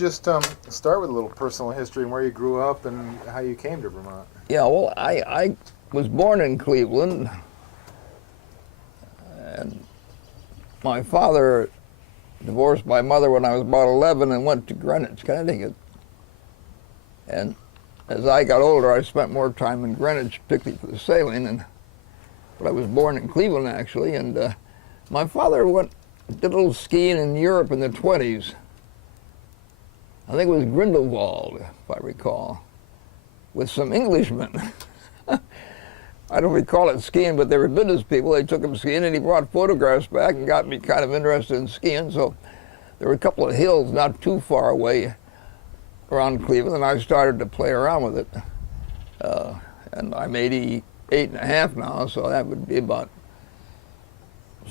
just start with a little personal history and where you grew up and how you came to Vermont? Yeah, well, I was born in Cleveland, and my father divorced my mother when I was about 11 and went to Greenwich, Connecticut. And as I got older, I spent more time in Greenwich, particularly for the sailing. But I was born in Cleveland, actually, and my father did a little skiing in Europe in the 20s. I think it was Grindelwald, if I recall, with some Englishmen. I don't recall it skiing, but they were business people. They took him skiing, and he brought photographs back and got me kind of interested in skiing. So there were a couple of hills not too far away around Cleveland, and I started to play around with it. And I'm 88 and a half now, so that would be about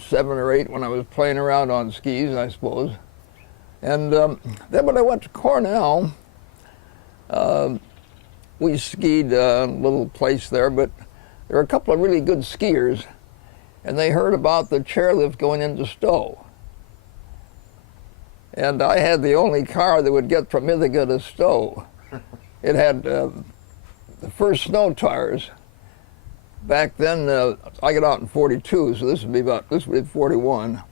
7 or 8 when I was playing around on skis, I suppose. And then when I went to Cornell, we skied a little place there, but there were a couple of really good skiers, and they heard about the chairlift going into Stowe. And I had the only car that would get from Ithaca to Stowe. It had the first snow tires. Back then, I got out in 42, so this would be 41.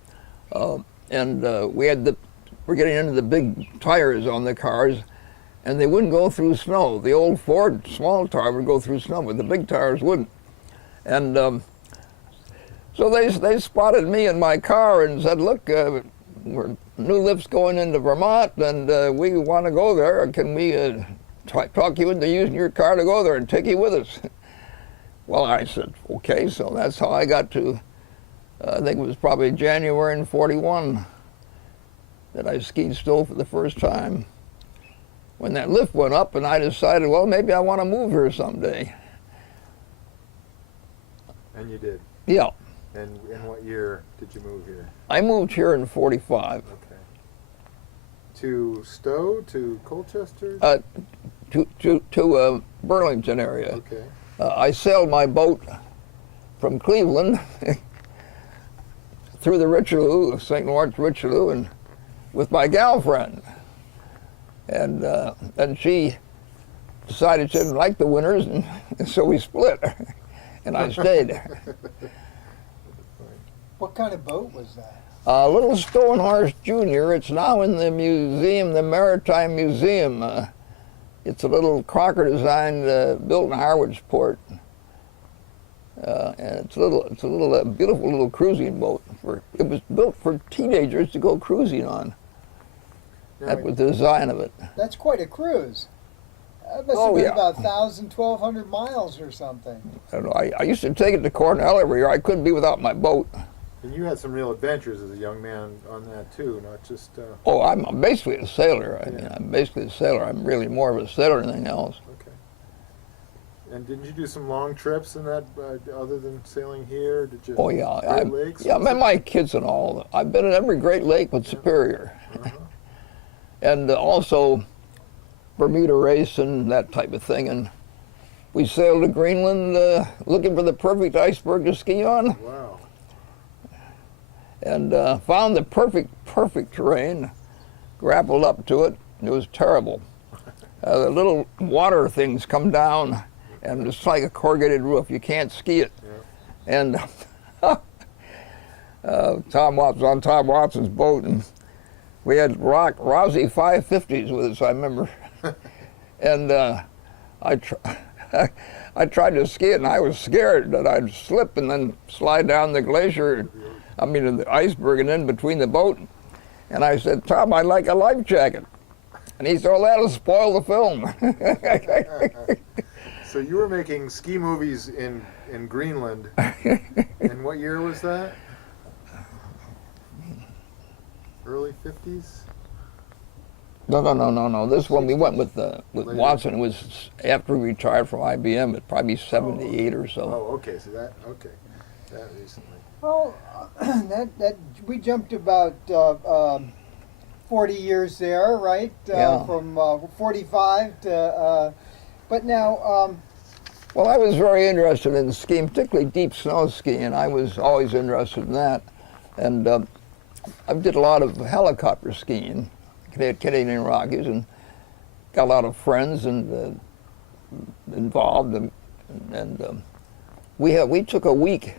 And we're getting into the big tires on the cars, and they wouldn't go through snow. The old Ford small tire would go through snow, but the big tires wouldn't. And so they spotted me in my car and said, look, we're new lifts going into Vermont, and we want to go there. Can we talk you into using your car to go there and take you with us? Well, I said, okay, so that's how I got to, I think it was probably January in 41 that I skied Stowe for the first time. When that lift went up, and I decided, well, maybe I want to move here someday. And you did? Yeah. And in what year did you move here? I moved here in 45. Okay. To Stowe, to Colchester? To Burlington area. Okay. I sailed my boat from Cleveland through the Richelieu, St. Lawrence Richelieu, and with my gal friend. And she decided she didn't like the winters, and so we split, and I stayed. What kind of boat was that? A little Stone Horse Junior. It's now in the museum, the Maritime Museum. It's a little Crocker design built in Harwardsport. And it's a little beautiful little cruising boat. It was built for teenagers to go cruising on. Now, That was the design of it. That's quite a cruise. That must have been about 1,000, 1,200 miles or something. I don't know. I used to take it to Cornell every year. I couldn't be without my boat. and you had some real adventures as a young man on that too, not just... Oh, I'm basically a sailor. I mean, I'm basically a sailor. I'm really more of a sailor than anything else. Okay. And didn't you do some long trips in that, other than sailing here? Did you? Oh yeah, Great Lakes? yeah. My kids and all. I've been at every Great Lake but Superior, and also Bermuda race and that type of thing. And we sailed to Greenland looking for the perfect iceberg to ski on. Wow. And found the perfect terrain, grappled up to it. It was terrible. The little water things come down, and it's like a corrugated roof. You can't ski it. Yeah. And Tom Watts was on Tom Wattson's boat, and we had Rousey 550s with us, I remember. And I tried to ski it, and I was scared that I'd slip and then slide down the glacier. I mean, the iceberg, and in between the boat. And I said, Tom, I'd like a life jacket. And he said, well, that'll spoil the film. So you were making ski movies in Greenland. And what year was that? Early 50s? No. This one we went with Watson. It was after we retired from IBM. It probably 78 or so. Oh, okay. So that recently. Well, that we jumped about 40 years there, right? Yeah. From 45 to, but now. Well, I was very interested in skiing, particularly deep snow skiing. I was always interested in that. And I did a lot of helicopter skiing, Canadian Rockies, and got a lot of friends and involved, and we took a week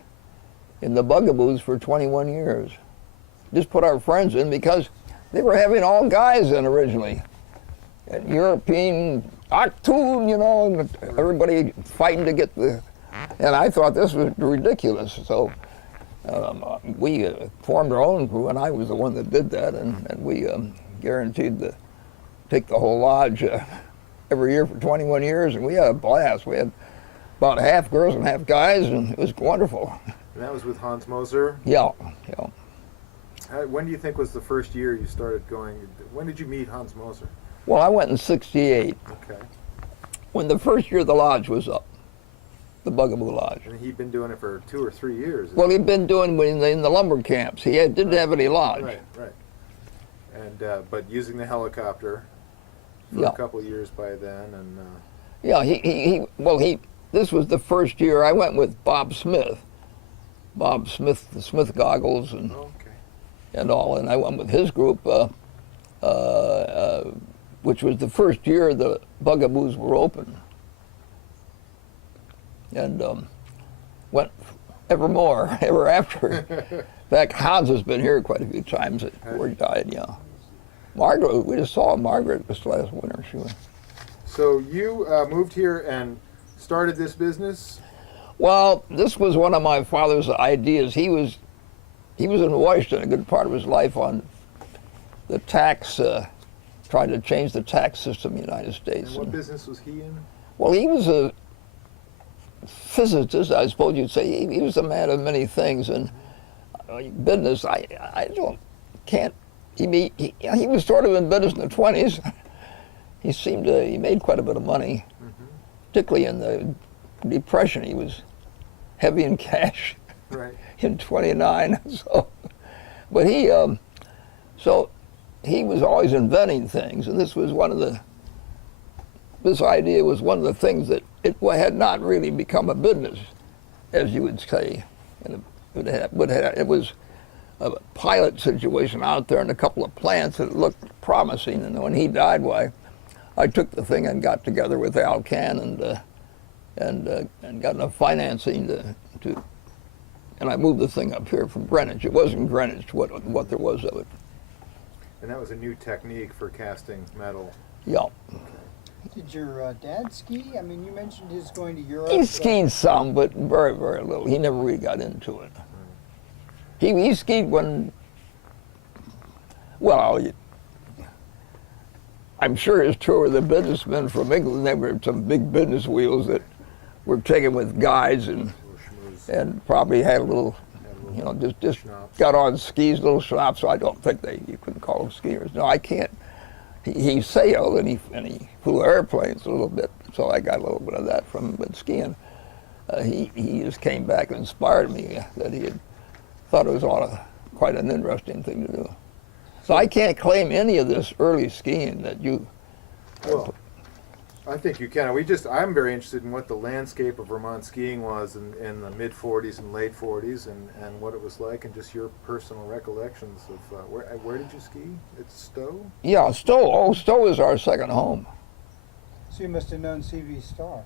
in the Bugaboos for 21 years. Just put our friends in because they were having all guys in originally. And European Octoon, you know, and everybody fighting to get the. And I thought this was ridiculous. So we formed our own crew, and I was the one that did that, and we guaranteed to take the whole lodge every year for 21 years, and we had a blast. We had about half girls and half guys, and it was wonderful. And that was with Hans Moser? Yeah. When do you think was the first year you started going? When did you meet Hans Moser? Well, I went in '68. Okay. When the first year the lodge was up, the Bugaboo Lodge. And he'd been doing it for 2 or 3 years. Well, he'd been doing it in the lumber camps. He didn't have any lodge. Right. And but using the helicopter for a couple of years by then, and yeah, this was the first year I went with Bob Smith, the Smith goggles and and all, and I went with his group, which was the first year the Bugaboos were open, and went ever after. In fact, Hans has been here quite a few times before he died. Yeah, Margaret, we just saw Margaret this last winter. She went. So you moved here and started this business? Well, this was one of my father's ideas. He was in Washington a good part of his life on the tax, trying to change the tax system in the United States. And what business was he in? Well, he was a physicist, I suppose you'd say. He was a man of many things, and business, he was sort of in business in the 20s. He made quite a bit of money, particularly in the Depression. He was heavy in cash in 29. But he was always inventing things, and this idea was one of the things that it had not really become a business, as you would say. And it was a pilot situation out there in a couple of plants that looked promising, and when he died, I took the thing and got together with Al Can and got enough financing and I moved the thing up here from Greenwich. It wasn't Greenwich what there was of it. And that was a new technique for casting metal. Yeah. Did your dad ski? I mean, you mentioned his going to Europe. He skied some, but very, very little. He never really got into it. He skied when, I'm sure it's true of the businessmen from England. There were some big business wheels that were taken with guides and probably had a little, just got on skis, little schnapps. So I don't think you couldn't call them skiers. No, I can't. He sailed and he flew airplanes a little bit, so I got a little bit of that from him. But skiing, he just came back and inspired me that he had thought it was quite an interesting thing to do. So I can't claim any of this early skiing that you. Well, I think you can. I'm very interested in what the landscape of Vermont skiing was in the mid '40s and late '40s, and what it was like, and just your personal recollections of where did you ski? At Stowe? Yeah, Stowe. Oh, Stowe is our second home. So you must have known C.V. Starr.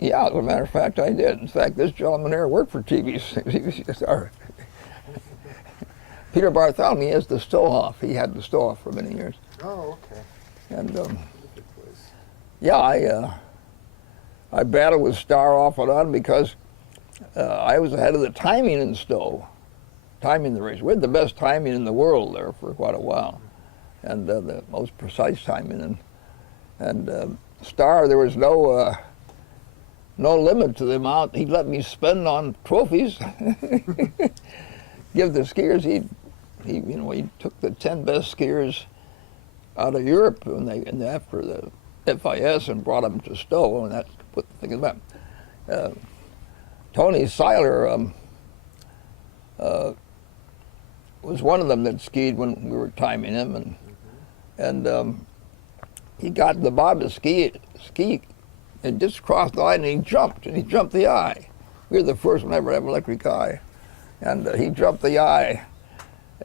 Yeah, as a matter of fact, I did. In fact, this gentleman here worked for TV Starr. Peter Bartholomew is the Stohoff. He had the Stohoff for many years. Oh, okay. And I battled with Starr off and on because I was ahead of the timing in Stowe, timing the race. We had the best timing in the world there for quite a while, and the most precise timing. And Starr, there was no limit to the amount he'd let me spend on trophies. Give the skiers, he took the 10 best skiers out of Europe after the FIS and brought them to Stowe, and that's put the thing in the back. Tony Seiler was one of them that skied when we were timing him, and he got to the bottom of the ski and just crossed the line, and he jumped the eye. We were the first one ever to have an electric eye. And he jumped the eye,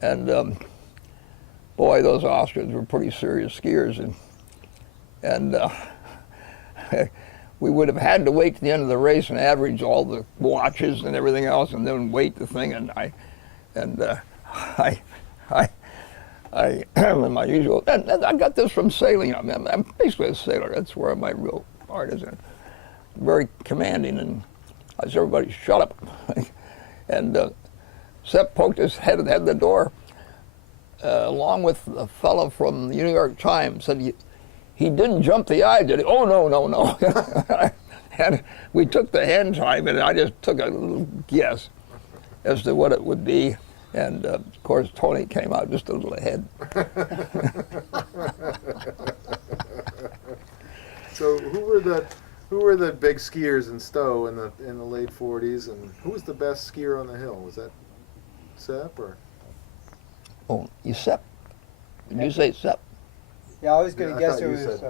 and boy, those Austrians were pretty serious skiers, and we would have had to wait to the end of the race and average all the watches and everything else, and then weight the thing. And I in my usual, and I got this from sailing. I mean, I'm basically a sailor. That's where my real art is. Very commanding, and I said, everybody shut up. And Sepp poked his head at the door, along with a fellow from the New York Times, said, he didn't jump the eye, did he? Oh, no. And we took the hand time, and I just took a little guess as to what it would be. And of course, Tony came out just a little ahead. So who were the big skiers in Stowe in the late '40s, and who was the best skier on the hill? Was that Sepp or? Oh, you Sepp? Did you say Sepp? Yeah, I was going to guess it was.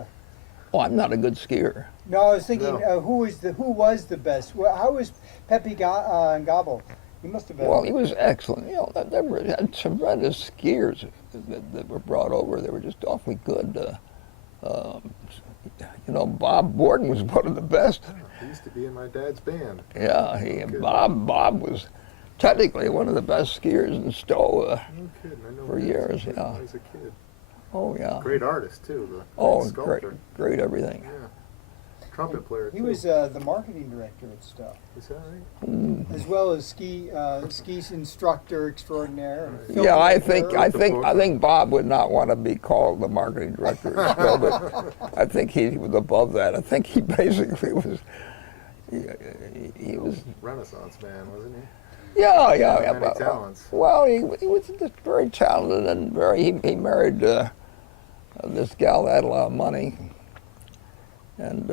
Oh, I'm not a good skier. No, I was thinking who was the best? Well, how was Pepe Gobble? He must have been. Well, he was excellent. You know, there were tremendous skiers that were brought over. They were just awfully good. You know, Bob Borden was one of the best. He used to be in my dad's band. Yeah, Bob was technically one of the best skiers in Stowe for years. Yeah. I was a kid. Oh yeah. Great artist too. Great everything. Yeah. Trumpet player. He was the marketing director at Stowe. Is that right? As well as ski instructor extraordinaire. Yeah, I think Bob would not want to be called the marketing director at Stowe, but I think he was above that. I think he basically was. He was Renaissance man, wasn't he? Yeah. Many talents. Well, he was just very talented and he married this gal that had a lot of money, and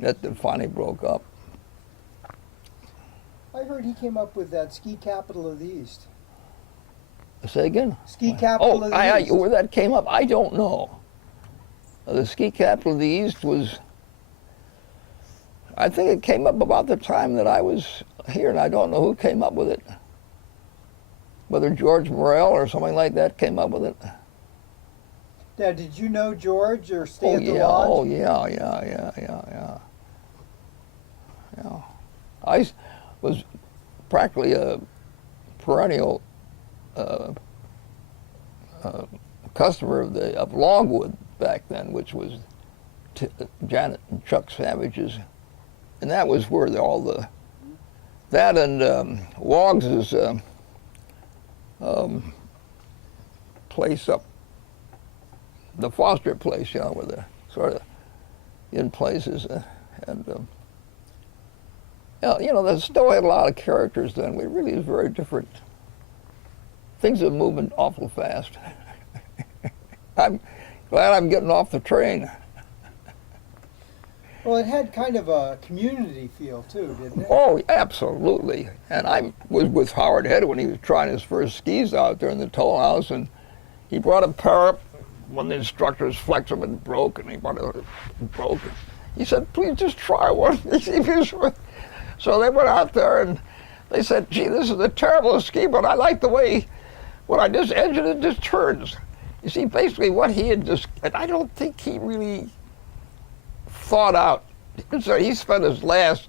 that finally broke up. I heard he came up with that ski capital of the East. Say again? Ski capital of the East. Where that came up, I don't know. The ski capital of the East was, I think it came up about the time that I was here, and I don't know who came up with it. Whether George Morel or something like that came up with it. Now, did you know George or stay at the lodge? lodge? Oh, yeah. I was practically a perennial customer of Longwood back then, which was Janet and Chuck Savage's, and that was where that and Woggs's place up, the Foster place, you know, where the sort of in places, you know, the Stowe had a lot of characters then. We really was very different. Things are moving awful fast. I'm glad I'm getting off the train. Well, it had kind of a community feel too, didn't it? Oh, absolutely. And I was with Howard Head when he was trying his first skis out there in the toll house, and he brought a pair up. One of the instructors flexed them and broke, and he brought it broke. He said, "Please just try one." So they went out there and they said, "Gee, this is a terrible ski, but I like the way when I just engine it just turns." You see, basically what he had just, and I don't think he really thought out. So he spent his last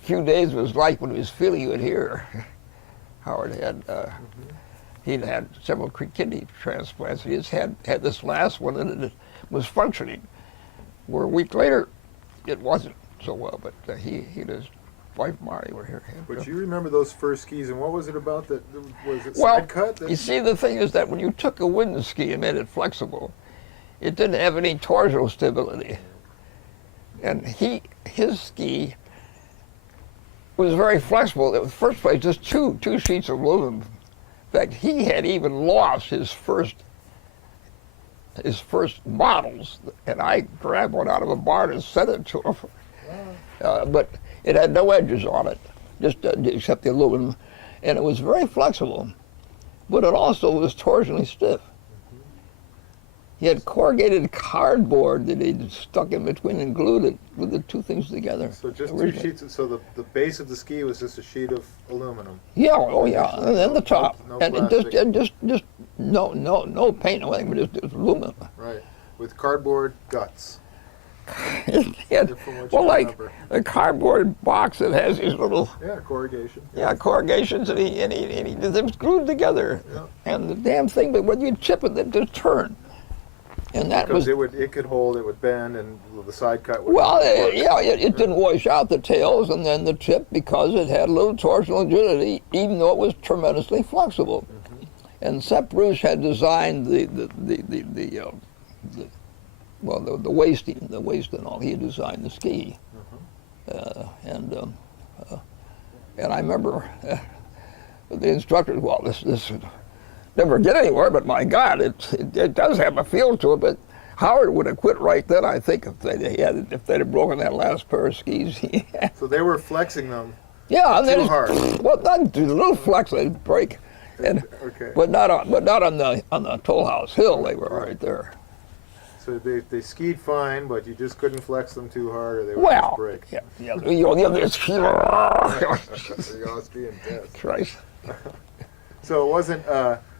few days of his life when he was feeling it here. Howard he'd had several kidney transplants. He just had this last one, and it was functioning. Where a week later, it wasn't so well. But he and his wife Marty were here. But you remember those first skis, and what was it about that? Was it well, side cut? You see, the thing is that when you took a wooden ski and made it flexible, it didn't have any torsional stability. And his ski was very flexible. In the first place, just two sheets of aluminum. In fact, he had even lost his first models, and I grabbed one out of a barn and sent it to him. But it had no edges on it, just except the aluminum, and it was very flexible, but it also was torsionally stiff. He had corrugated cardboard that he'd stuck in between and glued the two things together. So just originally. 2 sheets. So the base of the ski was just a sheet of aluminum. Yeah, oh yeah, and then the top, No and it plastic. just no paint, no anything, but just aluminum. Right. With cardboard guts. It had, From what you well, like remember. a cardboard box that has these little Yeah, corrugation. corrugations, and he they was glued together, Yeah. and the damn thing. But when you chip it, it just turned, and that Because was it could hold, it would bend, and the side cut would. well, it didn't wash out the tails, and then the tip because it had a little torsional rigidity, even though it was tremendously flexible. And Sepp Bruce had designed the waist and all. He had designed the ski, and I remember the instructors. Well, this never get anywhere, but my God, it does have a feel to it. But Howard would have quit right then, I think, if they'd have broken that last pair of skis. So they were flexing them. Yeah, and Too then hard. Well, not a little flex, they'd break, and Okay. but not on the Toll House Hill. They were right there. So they skied fine, but you just couldn't flex them too hard, or they would Well, just break. yeah, this The Austrian test. Christ. So it wasn't.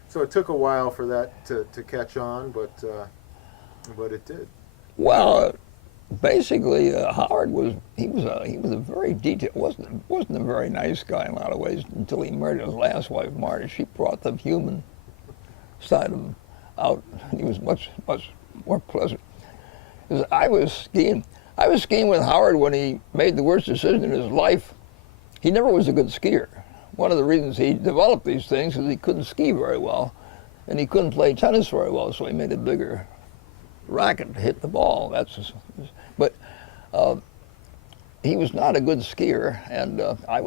So it took a while for that to catch on, but it did. Well, basically, Howard was a very detailed. wasn't a very nice guy in a lot of ways until he married his last wife, Marty. She brought the human side of him out. He was much more pleasant. 'Cause I was skiing with Howard when he made the worst decision in his life. He never was a good skier. One of the reasons he developed these things is he couldn't ski very well, and he couldn't play tennis very well, so he made a bigger racket to hit the ball. But he was not a good skier, and I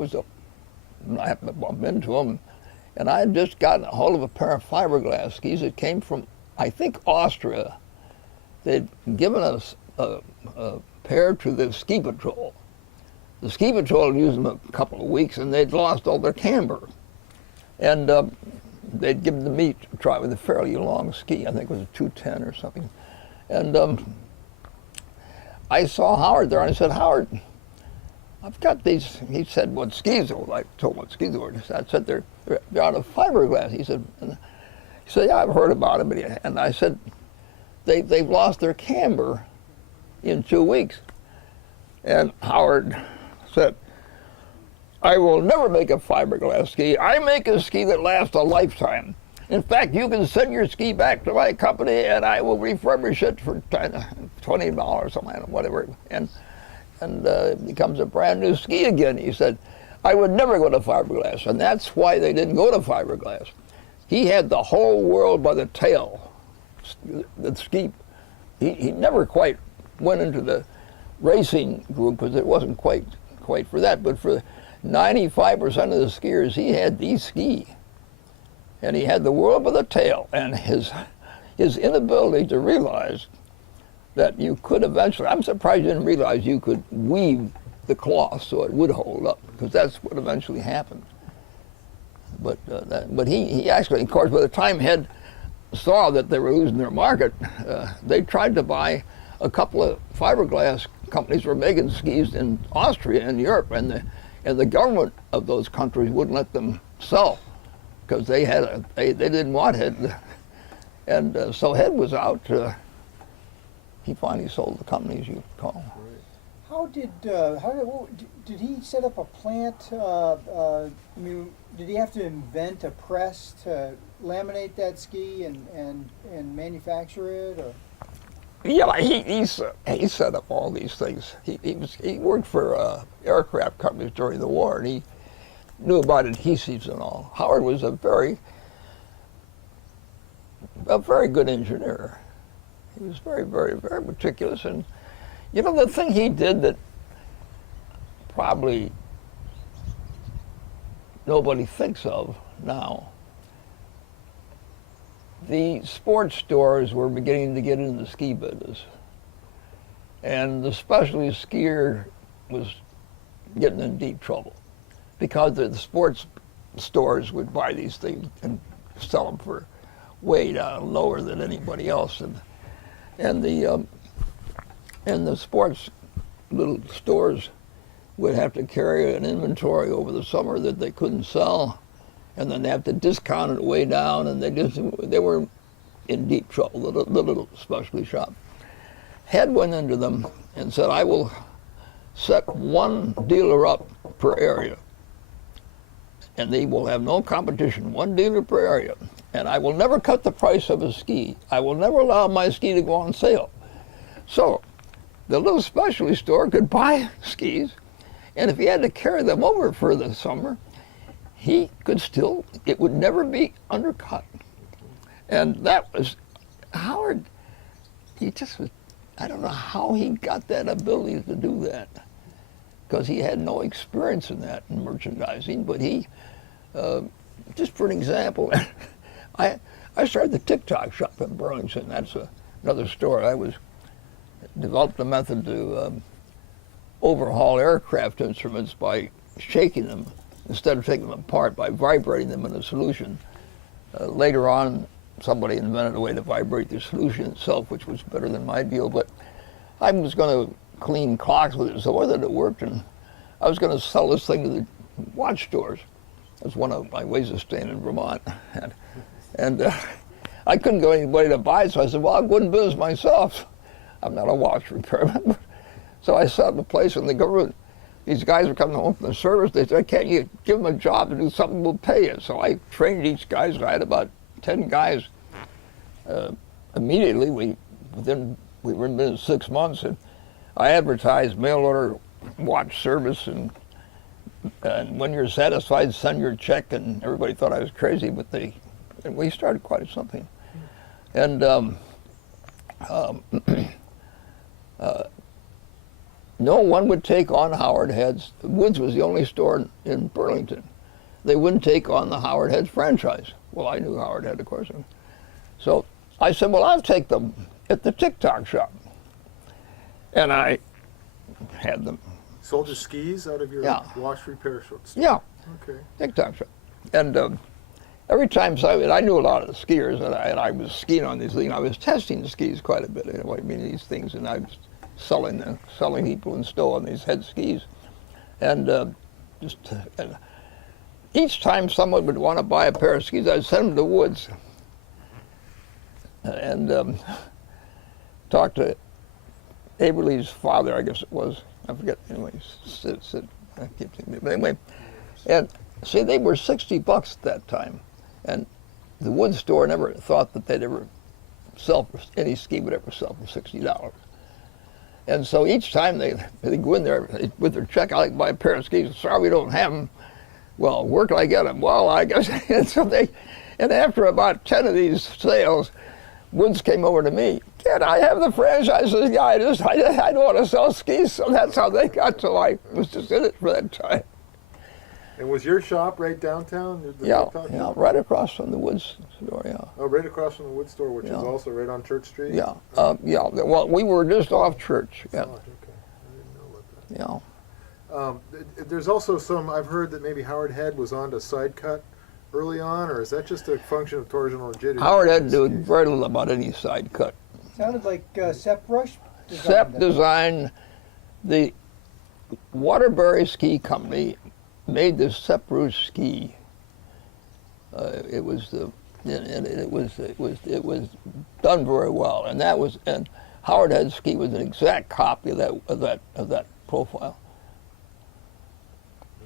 happened to bump into him, and I had just gotten a hold of a pair of fiberglass skis that came from, I think, Austria. They'd given us a pair to the ski patrol. The ski patrol had used them a couple of weeks, and they'd lost all their camber. And they'd given to me to try with a fairly long ski. I think it was a 210 or something. And I saw Howard there, and I said, Howard, I've got these. He said, what skis are? I told him what skis were. I said, they're out of fiberglass. He said, yeah, I've heard about them. And I said, they've lost their camber in 2 weeks. And Howard said, I will never make a fiberglass ski. I make a ski that lasts a lifetime. In fact, you can send your ski back to my company and I will refurbish it for $20, something, whatever, and it becomes a brand new ski again. He said, I would never go to fiberglass, and that's why they didn't go to fiberglass. He had the whole world by the tail. The ski, he never quite went into the racing group because it wasn't quite for that, but for 95% of the skiers, he had these ski. And he had the world by the tail, and his inability to realize that you could eventually, I'm surprised you didn't realize you could weave the cloth so it would hold up, because that's what eventually happened. But he actually, of course, by the time Head saw that they were losing their market, they tried to buy a couple of fiberglass companies were making skis in Austria and Europe, and the government of those countries wouldn't let them sell because they didn't want Head, and so Head was out. He finally sold the company, as you call. How did he set up a plant? I mean, did he have to invent a press to laminate that ski and manufacture it, or? Yeah, he set up all these things. He worked for aircraft companies during the war, and he knew about adhesives and all. Howard was a very good engineer. He was very, very, very meticulous, and you know the thing he did that probably nobody thinks of now. The sports stores were beginning to get into the ski business, and the specialty skier was getting in deep trouble because the sports stores would buy these things and sell them for way down lower than anybody else, and the sports little stores would have to carry an inventory over the summer that they couldn't sell, and then they have to discount it way down, and they were in deep trouble. The little specialty shop. Head went into them and said, "I will set one dealer up per area, and they will have no competition, one dealer per area. And I will never cut the price of a ski. I will never allow my ski to go on sale." So the little specialty store could buy skis, and if he had to carry them over for the summer, he could still, it would never be undercut. And that was, Howard, he just was, I don't know how he got that ability to do that, because he had no experience in that, in merchandising, but he, just for an example, I started the TikTok shop in Burlington. That's another story. I developed a method to overhaul aircraft instruments by shaking them instead of taking them apart, by vibrating them in a solution. Later on, somebody invented a way to vibrate the solution itself, which was better than my deal, but I was going to clean clocks with it, so whether it worked, and I was going to sell this thing to the watch stores. That's one of my ways of staying in Vermont. And I couldn't get anybody to buy it, so I said, well, I'll go in business myself. I'm not a watch repairman. So I set up a place in the government. These guys were coming home from the service. They said, "Can't you give them a job to do something, we'll pay you." So I trained each guy. I had about 10 guys. Immediately, we were in business 6 months, and I advertised mail order watch service, and when you're satisfied, send your check. And everybody thought I was crazy, but we started quite something. And no one would take on Howard Head's. Woods was the only store in Burlington. They wouldn't take on the Howard Head's franchise. Well, I knew Howard Head, of course. So I said, well, I'll take them at the TikTok shop. And I had them. Sold your skis out of your wash repair shop? Yeah. Okay. TikTok shop. And every time, I knew a lot of the skiers, and I was skiing on these things. I was testing the skis quite a bit. You know, I mean, these things, and I was selling people in Stowe on these head skis. And each time someone would want to buy a pair of skis, I'd send them to Woods and talk to Averly's father, I guess it was. I forget. Anyway, Sid, I keep thinking. But anyway, and see, they were $60 at that time, and the Woods store never thought that they'd ever sell, any ski would ever sell for $60. And so each time they go in there with their check, I'd like to buy a pair of skis. Sorry, we don't have them. Well, where can I get them? Well, I guess. And so and after about 10 of these sales, Woods came over to me. "Can I have the franchise?" I said, "Yeah, I don't want to sell skis." So that's how they got to. I was just in it for that time. And was your shop right downtown? Yeah, right across from the Woods store. Yeah. Oh, right across from the Wood store, which is also right on Church Street. Yeah, yeah. Well, we were just off Church. Yeah. Oh, okay. I didn't know about that. Yeah. There's also I've heard that maybe Howard Head was on to side cut early on, or is that just a function of torsional rigidity? Howard Head knew very little about any side cut. Sounded like Sepp Rush designed Sepp that. designed, the Waterbury Ski Company made the Sepp Rush ski. It was done very well, and Howard Head ski was an exact copy of that profile.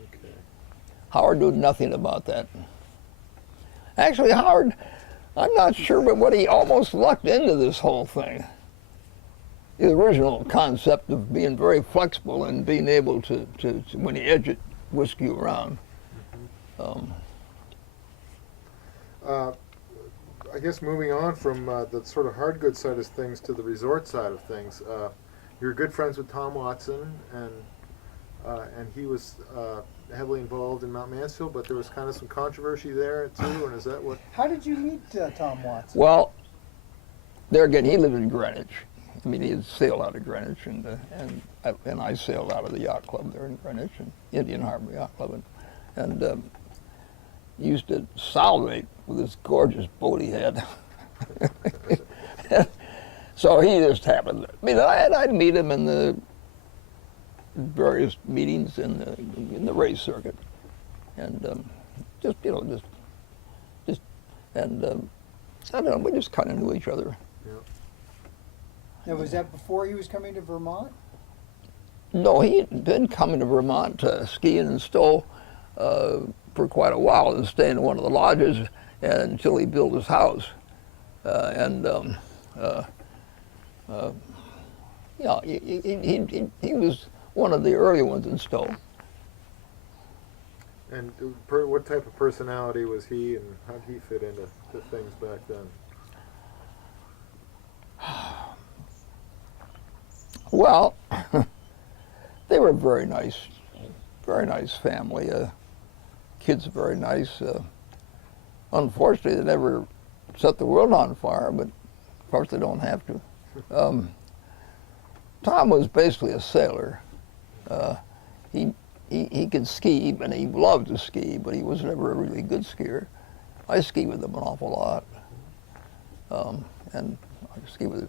Okay. Howard knew nothing about that. Actually, Howard, I'm not sure, but what he almost lucked into this whole thing. The original concept of being very flexible and being able to when you edge it, whisk you around. I guess moving on from the sort of hard goods side of things to the resort side of things, you're good friends with Tom Watson, and he was heavily involved in Mount Mansfield, but there was kind of some controversy there too, and is that what? How did you meet Tom Watson? Well, there again, he lived in Greenwich. I mean, he had sailed out of Greenwich, and I sailed out of the yacht club there in Greenwich, and Indian Harbor Yacht Club, and used to salivate with this gorgeous boat he had. So he just happened. I mean, I'd meet him in the various meetings in the race circuit, and just and I don't know. We just kind of knew each other. Now, was that before he was coming to Vermont? No, he had been coming to Vermont skiing in Stowe for quite a while and staying in one of the lodges until he built his house. Yeah, he was one of the early ones in Stowe. And what type of personality was he, and how did he fit into things back then? Well, they were very nice family. Kids very nice. Unfortunately, they never set the world on fire, but of course they don't have to. Tom was basically a sailor. He could ski, and he loved to ski, but he was never a really good skier. I ski with him an awful lot, and I ski with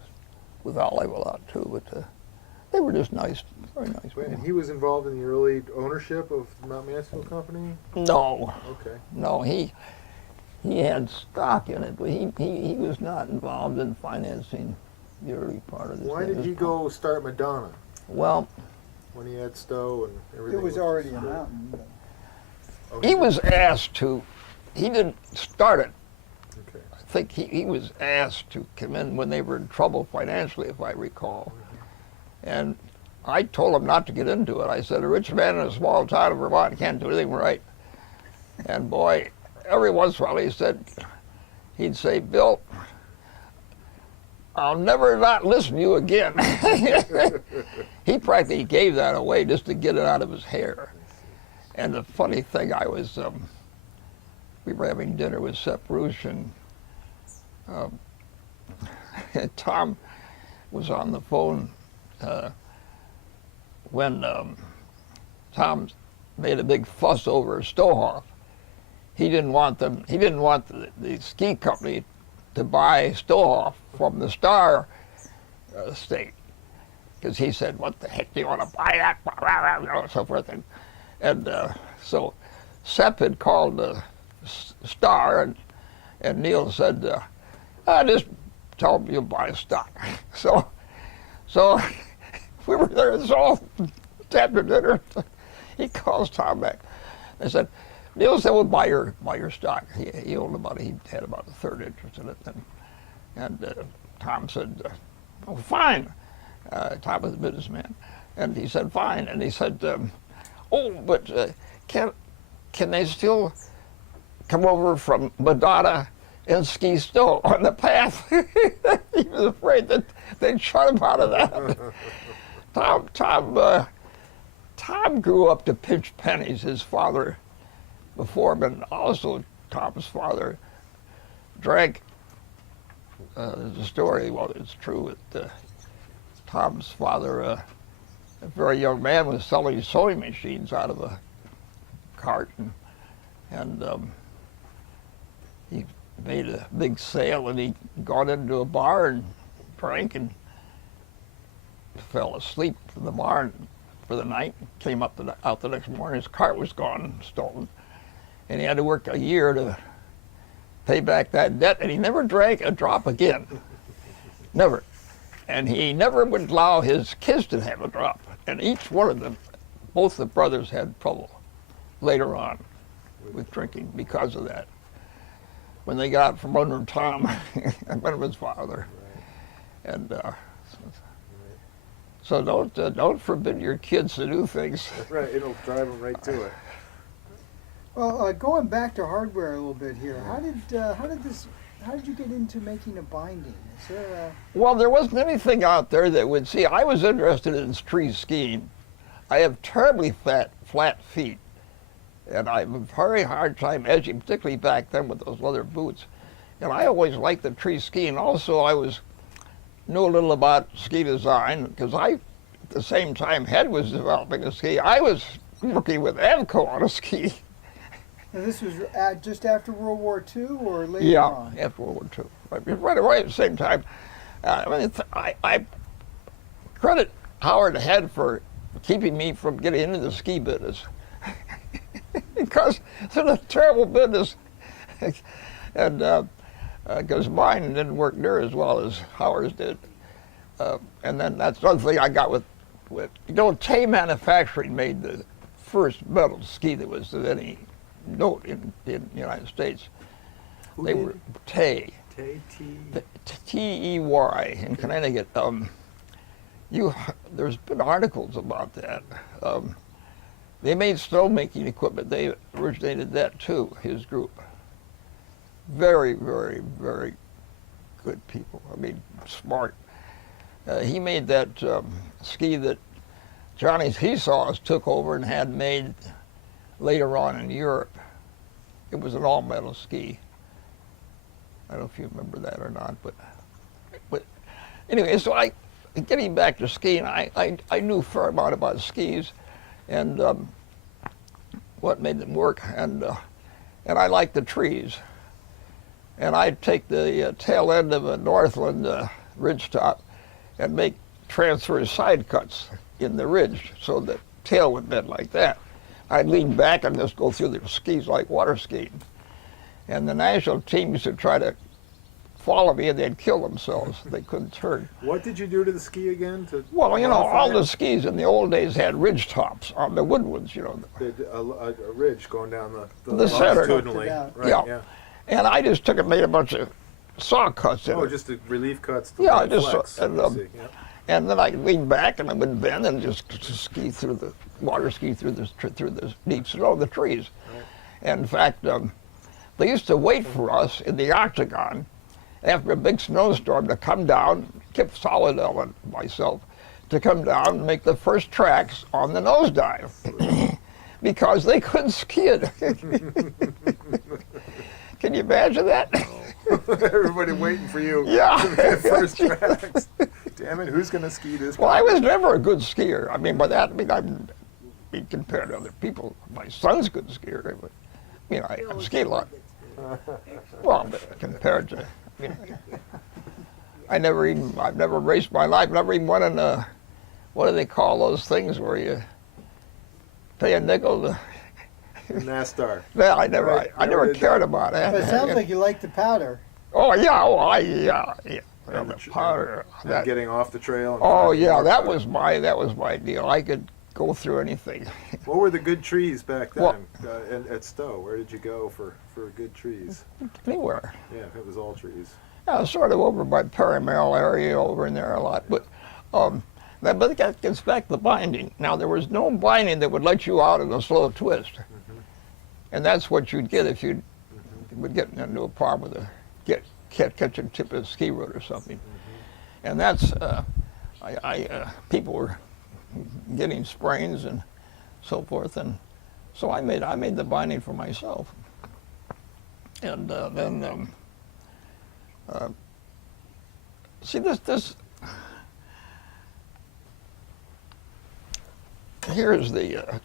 Olive a lot too. But they were just nice, very nice people. And he was involved in the early ownership of the Mount Mansfield Company? No. Okay. No, he had stock in it, but he was not involved in financing the early part of this. Why did he go start Madonna Well, when he had Stowe and everything? It was already a mountain. But Oh, he was asked to. He didn't start it. Okay. I think he was asked to come in when they were in trouble financially, if I recall. And I told him not to get into it. I said, a rich man in a small town of Vermont can't do anything right. And boy, every once in a while he'd say, Bill, I'll never not listen to you again. He practically gave that away just to get it out of his hair. And the funny thing, we were having dinner with Sepp Rusch, and Tom was on the phone when Tom made a big fuss over Stohoff. He didn't want the ski company to buy Stohoff from the Star estate, because he said, "What the heck do you want to buy that?" And so forth. And so Sepp had called the Star, and Neil said, "I just tell him you'll buy stock." So we were there, it's all after dinner. He calls Tom back. I said, Neil said, "We'll buy your stock." He owned he had about a third interest in it. And Tom said, "Oh, fine." Tom was a businessman. And he said, "Fine." And he said, "Oh, but can they still come over from Madonna and ski Stowe on the path?" He was afraid that they'd shut him out of that. Tom grew up to pinch pennies. His father before him, and also Tom's father, drank. There's a story, well, it's true, that Tom's father, a very young man, was selling sewing machines out of a cart, and he made a big sale, and he got into a bar and drank and fell asleep in the bar for the night. Came out the next morning, his cart was gone, stolen, and he had to work a year to pay back that debt, and he never drank a drop again. Never. And he never would allow his kids to have a drop. And each one of them, both the brothers, had trouble later on with drinking because of that. When they got from under Tom, under his father. And so don't forbid your kids to do things. Right, it'll drive them right to it. Well, going back to hardware a little bit here, how did you get into making a binding? Is there Well, there wasn't anything out there that would see. I was interested in tree skiing. I have terribly flat feet, and I have a very hard time edging, particularly back then with those leather boots. And I always liked the tree skiing. Also, I knew a little about ski design, because at the same time Head was developing a ski, I was working with Avco on a ski. Now, this was just after World War II or later on? Yeah, after World War II. Right at the same time. I mean, I credit Howard Head for keeping me from getting into the ski business because it's a terrible business, and because mine didn't work near as well as Howard's did. And then that's the other thing I got with Tay Manufacturing made the first metal ski that was of any note in the United States. Who They did? were Tay. Tay T-E-Y in Connecticut. There's been articles about that. They made snowmaking equipment. They originated that too, his group. Very, very, very good people. I mean, smart. He made that ski that Johnny Seesaws took over and had made later on in Europe. It was an all-metal ski. I don't know if you remember that or not, but anyway, so getting back to skiing, I knew a fair amount about skis and what made them work, and I liked the trees. And I'd take the tail end of a Northland ridgetop and make transverse side cuts in the ridge so the tail would bend like that. I'd lean back and just go through the skis like water skiing. And the national team used to try to follow me and they'd kill themselves. They couldn't turn. What did you do to the ski again? Well, you know, modify all it? the skis in the old days had ridge tops on the wood ones, you know. A ridge going down The center. longitudinally. Yeah. Right, Yeah. yeah. And I just took and made a bunch of saw cuts in Oh, it. just the relief cuts. To Yeah, let it just flex, and, I see, yeah. And then I'd lean back and I would bend and just ski through the water ski through the deep snow of the trees. Right. And in fact, they used to wait for us in the octagon after a big snowstorm to come down, Kip Solidell and myself, to come down and make the first tracks on the nosedive because they couldn't ski it. Can you imagine that? Everybody waiting for you. Yeah. To make the first tracks. Damn it, who's going to ski this? Well, I was never a good skier. I mean, by that, I mean, I'm being compared to other people. My son's a good skier, but, you know, I ski a lot. Well, but compared to, you know, I've never raced my life, never even won in a, what do they call those things where you pay a nickel to, NASCAR. well, I never Never did cared that. about it. But it sounds like you like the powder. Oh, yeah, yeah. Well, And the the powder, And that, getting off the trail. And oh, finding yeah, more that powder. was my deal. I could go through anything. What were the good trees back then Well- at Stowe? Where did you go for good trees? Anywhere. Yeah, it was all trees. Yeah, sort of over by Perry Merrill area over in there a lot. But that gets back to the binding. Now, there was no binding that would let you out in a slow twist. And that's what you'd get if you would get into a problem with catching tip of the ski route or something. And that's, people were getting sprains and so forth. And so I made the binding for myself. And then, see this, here's the,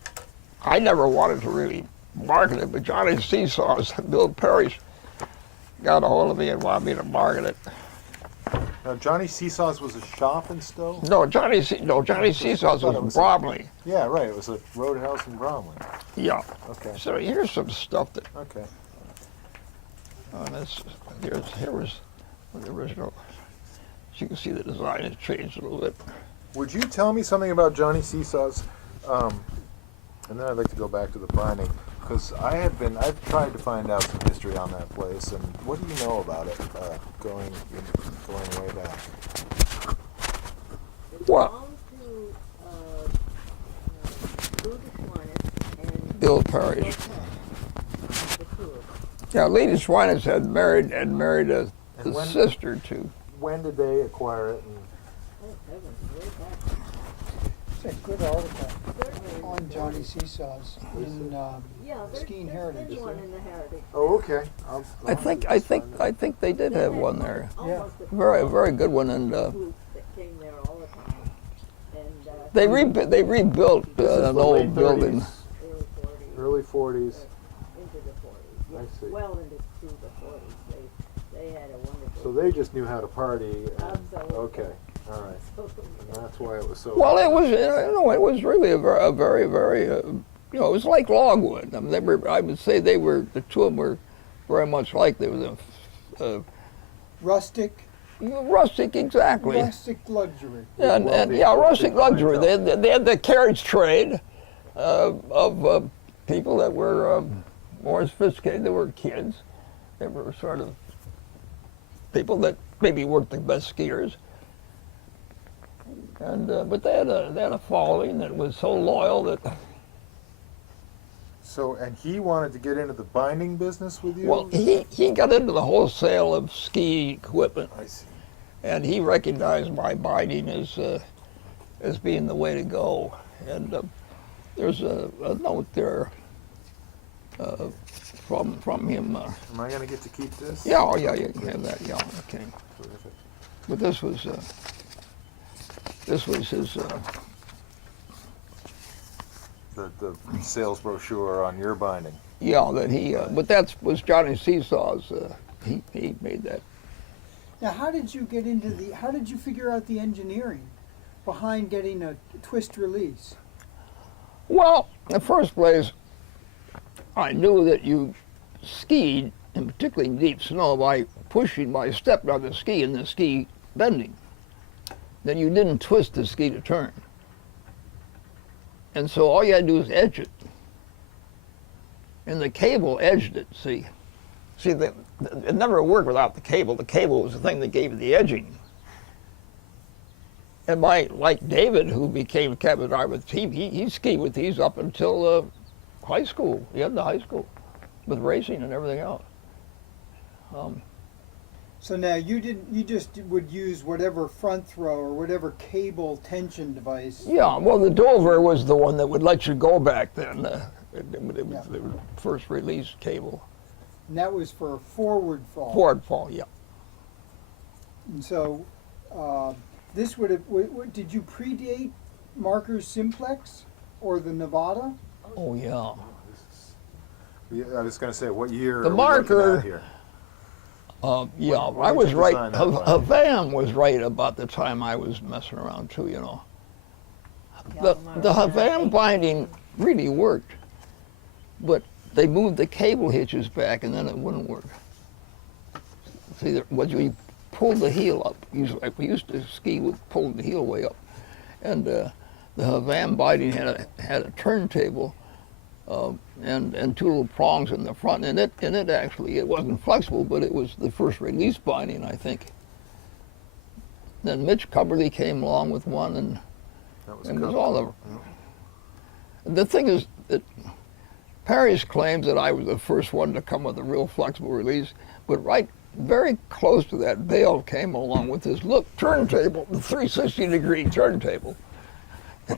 I never wanted to really market it, but Johnny Seesaws, Bill Parrish, got a hold of me and wanted me to market it. Now, Johnny Seesaws was a shop in Stowe? No, Johnny Seesaws thought it was was a- Bromley. Yeah, right. It was a roadhouse in Bromley. Yeah. Okay. So here's some stuff that, Okay. here was the original. So you can see the design has changed a little bit. Would you tell me something about Johnny Seesaws? And then I'd like to go back to the binding, because I've tried to find out some history on that place, and what do you know about it, going way back? Well, Bill Parrish. Yeah, Lady Swinus had married And his when- sister to. When did they acquire it? And It's a good article on Johnny Seesaws in Skiing Heritage. One in the Heritage. oh, okay. I think they did have one there. Yeah. Very good one, and Group that came there all the time. And they rebuilt This is an the late old building. 30s, early 40s. early 40s. Into the 40s. I Yes, see. well into the 40s. They had a wonderful So they just knew how to party. Absolutely. Okay, all right. And that's why it was so. Well, it was, it was really a very, very, it was like logwood. I mean, I would say the two of them were very much like they were Rustic, rustic, exactly. rustic luxury. And rustic luxury. They had the carriage trade of people that were more sophisticated. They were kids. They were sort of people that maybe weren't the best skiers. And but they had a following that was so loyal that. So, and he wanted to get into the binding business with you? Well, he got into the wholesale of ski equipment, I see. and he recognized my binding as being the way to go. And there's a note there from him. Am I going to get to keep this? Yeah, oh yeah, you can have that. Yeah, okay. Terrific. But this was his. The sales brochure on your binding. Yeah, that he. But that was Johnny Seesaw's. He made that. Now, how did you get into how did you figure out the engineering behind getting a twist release? Well, in the first place, I knew that you skied, and particularly in deep snow, by pushing my step on the ski and the ski bending. Then you didn't twist the ski to turn. And so all you had to do is edge it. And the cable edged it, see. See, it never worked without the cable. The cable was the thing that gave it the edging. And like David, who became cabin driver with the team, he skied with these up until high school, the end of high school, with racing and everything else. So now you just would use whatever front throw or whatever cable tension device. Yeah, well, the Dover was the one that would let you go back then. It was the first release cable. And that was for forward fall. Forward fall, yeah. And so this would have, did you predate Marker's Simplex or the Nevada? Oh, yeah. Yeah, I was going to say, what year The are we looking marker- at here? Yeah, When I did was you right. design that binding? Havam was right about the time I was messing around too, you know. Yeah, The Havam binding really worked, but they moved the cable hitches back and then it wouldn't work. See, when you pulled the heel up, we used to ski with pulling the heel way up, and the Havam binding had a turntable and two little prongs in the front, and it actually, it wasn't flexible, but it was the first release binding, I think. Then Mitch Cubberly came along with one, and That it was Cub. all over. The thing is that Parrish claims that I was the first one to come with a real flexible release, but very close to that, Bale came along with this turntable, the 360-degree turntable,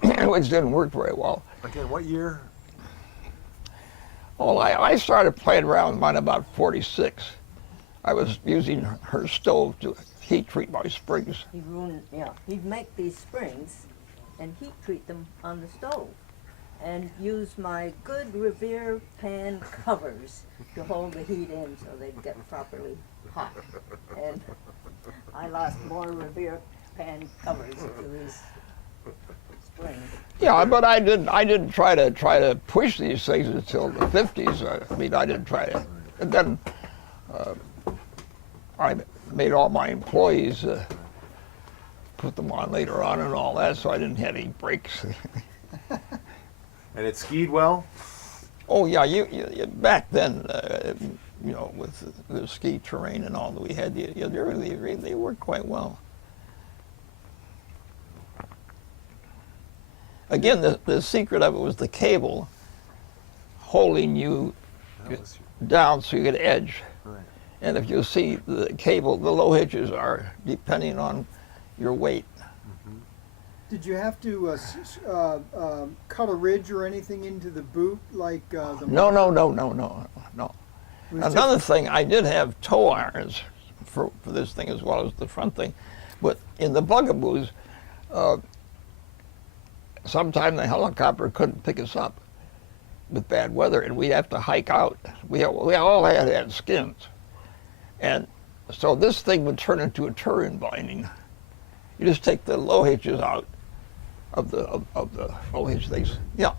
which didn't work very well. Again, what year? Well, I started playing around with mine about 46. I was using her stove to heat treat my springs. He'd make these springs and heat treat them on the stove and use my good Revere pan covers to hold the heat in so they'd get properly hot. And I lost more Revere pan covers to these springs. Yeah, but I didn't try to push these things until the 50s. I mean, I didn't try to. And then I made all my employees put them on later on and all that, so I didn't have any breaks. And it skied well? Oh yeah, you back then, with the ski terrain and all that we had, they worked quite well. Again, the secret of it was the cable holding you down so you could edge. Right. And if you see the cable, the low hitches are depending on your weight. Did you have to cut a ridge or anything into the boot like the? No. It was Another thing, I did have toe irons for this thing as well as the front thing, but in the bugaboos, sometimes the helicopter couldn't pick us up with bad weather, and we'd have to hike out. We all had skins, and so this thing would turn into a turin binding. You just take the low hitches out of the low hitch things. Yeah.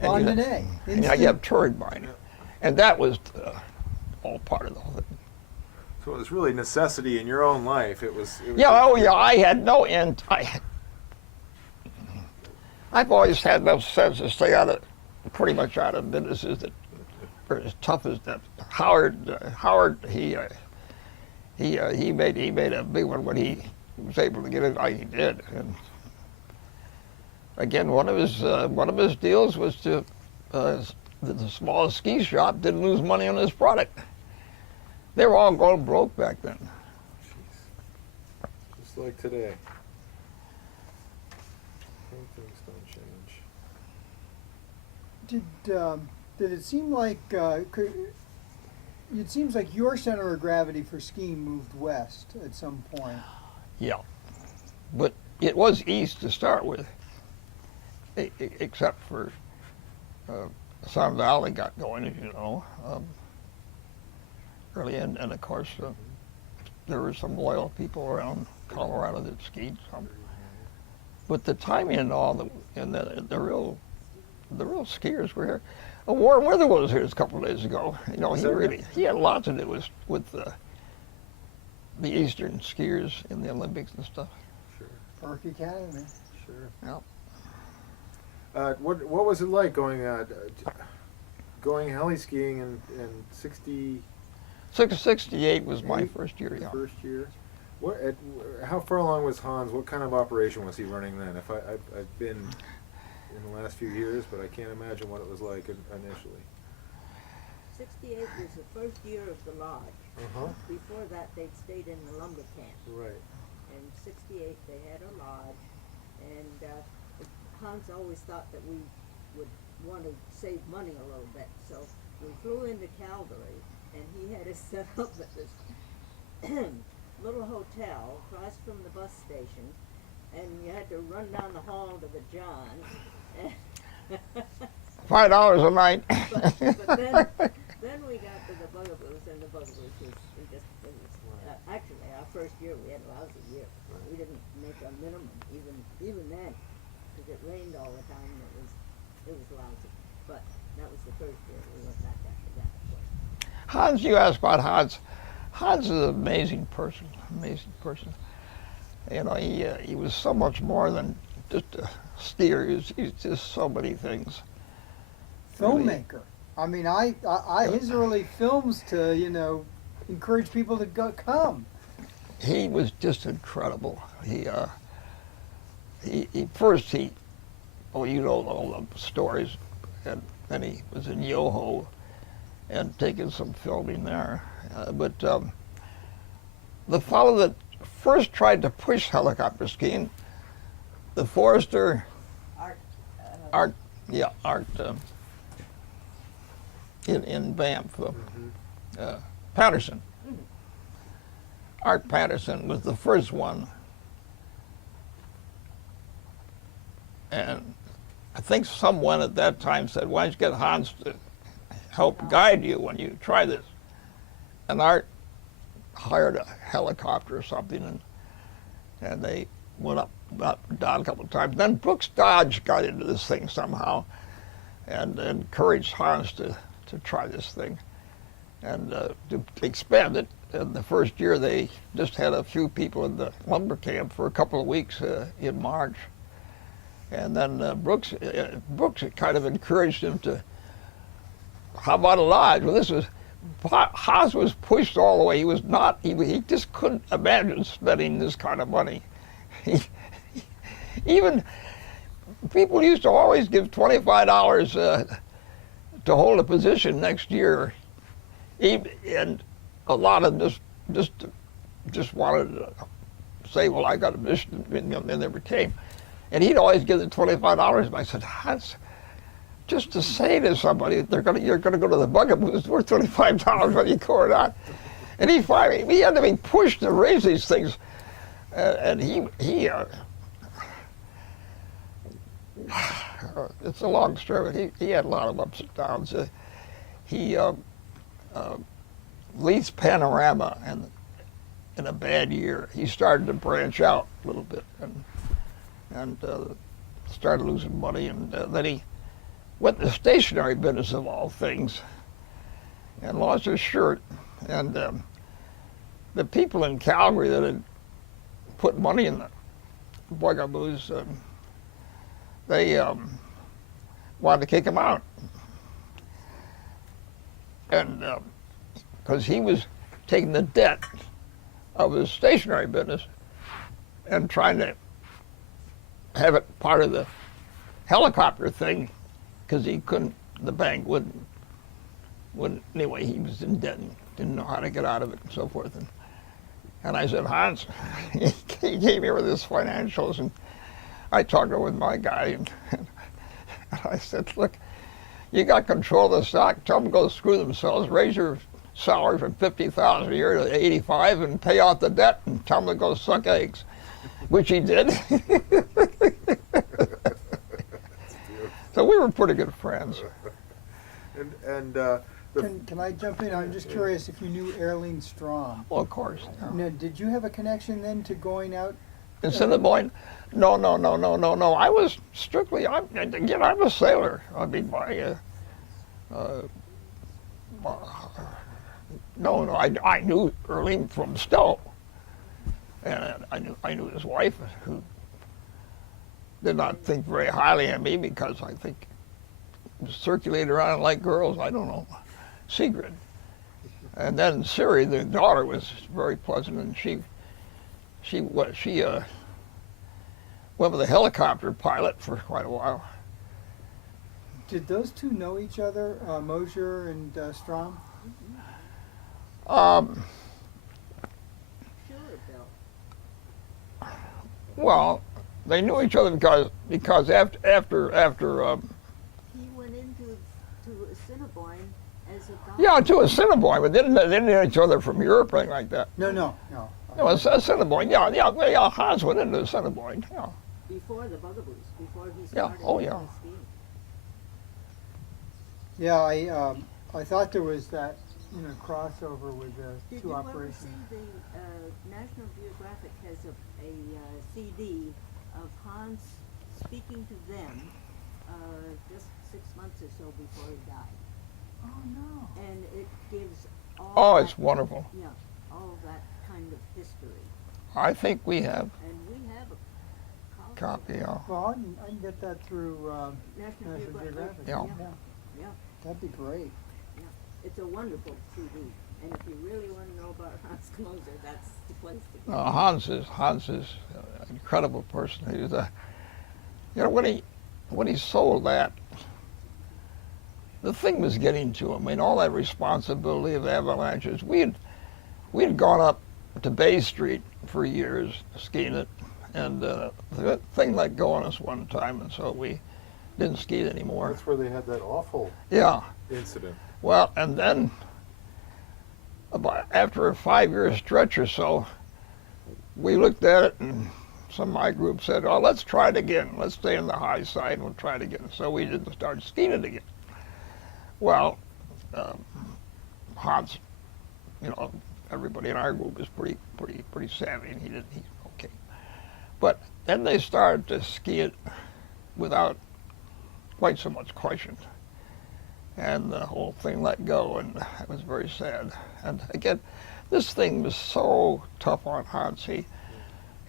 And Rondinette. you have turin binding. And that was all part of the whole thing. So it was really necessity in your own life. It was Yeah, oh yeah, I had no end. I've always had enough sense to stay pretty much out of businesses that are as tough as that. Howard, he made a big one when he was able to get it like he did. And again, one of his deals was to the smallest ski shop didn't lose money on his product. They were all going broke back then. just like today. Some things don't change. Did it seem like it seems like your center of gravity for skiing moved west at some point? Yeah, but it was east to start with, except for Sun Valley got going, as you know, early, and of course there were some loyal people around Colorado that skied some. But the timing and all, and the real skiers were here. Warren Witherell was here a couple of days ago. You know, he had a lot to do with the Eastern skiers in the Olympics and stuff. Sure. Park Academy. Sure. Yeah. What was it like going heli skiing in 60? 68 was my first year. Yeah. First year. How far along was Hans? What kind of operation was he running then? I've been in the last few years, but I can't imagine what it was like initially. 68 was the first year of the lodge. Before that, they'd stayed in the lumber camp. Right. In 68, they had a lodge, and Hans always thought that we would want to save money a little bit, so we flew into Calgary, and he had us set up at this little hotel across from the bus station, and you had to run down the hall to the Johns. $5 a night. but then we got to the Bugaboos, and the Bugaboos was actually our first year we had a lousy year. We didn't make a minimum even then, because it rained all the time. And it was lousy. But that was the first year we went back after that. So. Hans, you asked about Hans. Hans is an amazing person. You know, he was so much more than just a skier. He's just so many things. Filmmaker. I mean, his early films to encourage people to come. He was just incredible. You know all the stories, and then he was in Yoho and taking some filming there. But the fellow that first tried to push helicopter skiing, the Forester, Art, in Banff, Patterson. Art Patterson was the first one, and I think someone at that time said, "Why don't you get Hans to help guide you when you try this?" And Art hired a helicopter or something, and they went up down a couple of times. Then Brooks Dodge got into this thing somehow, and encouraged Hans to try this thing and to expand it. And the first year they just had a few people in the lumber camp for a couple of weeks in March. And then Brooks kind of encouraged him to, how about a lodge? Well, Haas was pushed all the way. He just couldn't imagine spending this kind of money. Even people used to always give $25 to hold a position next year, and a lot of them just wanted to say, "Well, I got a mission," and they never came. And he'd always give the $25. And I said, "That's just to say to somebody you're gonna go to the Bugaboos, it's worth $25 whether you go or not." And he had to be pushed to raise these things, and he it's a long story, but he had a lot of ups and downs. He leased Panorama, in a bad year. He started to branch out a little bit and started losing money, and then he went in the stationery business of all things and lost his shirt. And the people in Calgary that had put money in the bugaboos, they wanted to kick him out. And because he was taking the debt of his stationery business and trying to have it part of the helicopter thing, because he couldn't, the bank wouldn't, anyway, he was in debt and didn't know how to get out of it and so forth. And I said, Hans, he came here with his financials, and I talked with my guy, and I said, look, you got control of the stock, tell them to go screw themselves, raise your salary from $50,000 a year to $85,000 and pay off the debt, and tell them to go suck eggs, which he did. So we were pretty good friends. Can I jump in? I'm just curious if you knew Erling Strom. Well, of course. Now, did you have a connection then to going out? In Cinnabon? No. I was strictly, I'm a sailor. I mean, I knew Erling from Stowe. And I knew his wife, who did not think very highly of me because I think it was circulated around like girls, I don't know, Sigrid. And then Siri, the daughter, was very pleasant, and she went with a helicopter pilot for quite a while. Did those two know each other, Mosier and Strom? Well, they knew each other because after He went into Assiniboine as a doctor. yeah, to Assiniboine, but they didn't know each other from Europe or anything like that. No. No, Assiniboine, yeah, Hans went into Assiniboine, yeah. Before the bugaboos, before he Yeah, started oh, yeah. skiing. Yeah, I thought there was that, crossover with the Did two you ever operations. see the National Geographic has a CD of Hans speaking to them just 6 months or so before he died, Oh, no. and it gives all Oh, that, it's wonderful. yeah, all that kind of history, I think we have and we have a copy, yeah. Well, I can get that through National National Geographic. Geographic. Yeah. Yeah, That'd be great. it's a wonderful CD, and if you really want to know about Hans Moser, that's the place to go. Hans is an incredible person. He was when he sold that, the thing was getting to him. I mean, all that responsibility of avalanches. We had gone up to Bay Street for years skiing it, and the thing let go on us one time, and so we didn't ski it anymore. That's where they had that awful Yeah. incident. Well, and then after a 5-year stretch or so, we looked at it, and some of my group said, "Oh, let's try it again. Let's stay on the high side, and we'll try it again." So we didn't start skiing it again. Well, Hans, everybody in our group is pretty savvy, and he's okay. But then they started to ski it without quite so much question, and the whole thing let go, and it was very sad. And again, this thing was so tough on Hans. He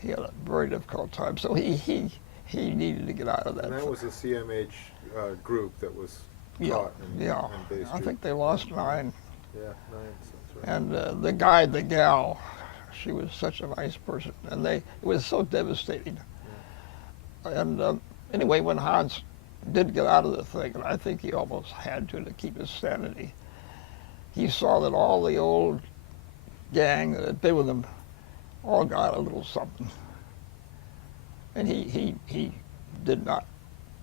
had a very difficult time, so he needed to get out of that. And that was a CMH group that was caught in Bay Street. I think they lost 9. Yeah, 9, that's right. And the gal, she was such a nice person, and it was so devastating. Yeah. And anyway, when Hans did get out of the thing, and I think he almost had to keep his sanity, he saw that all the old gang that had been with him all got a little something. And he did not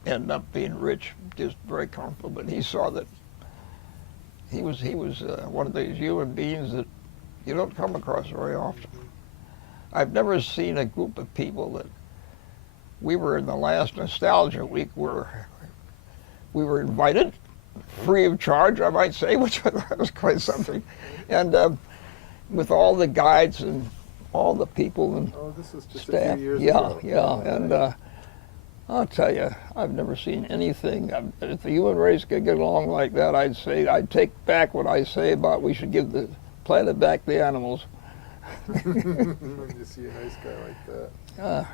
end up being rich, just very comfortable, but he saw that he was one of these human beings that you don't come across very often. I've never seen a group of people that we were in the last Nostalgia Week where we were invited, free of charge, I might say, which was quite something. And with all the guides and all the people and Oh, this is just a staff. few years Yeah, ago. yeah, and I'll tell you, I've never seen anything. If the human race could get along like that, I'd take back what I say about we should give the planet back to the animals. When you see a nice guy like that. Uh,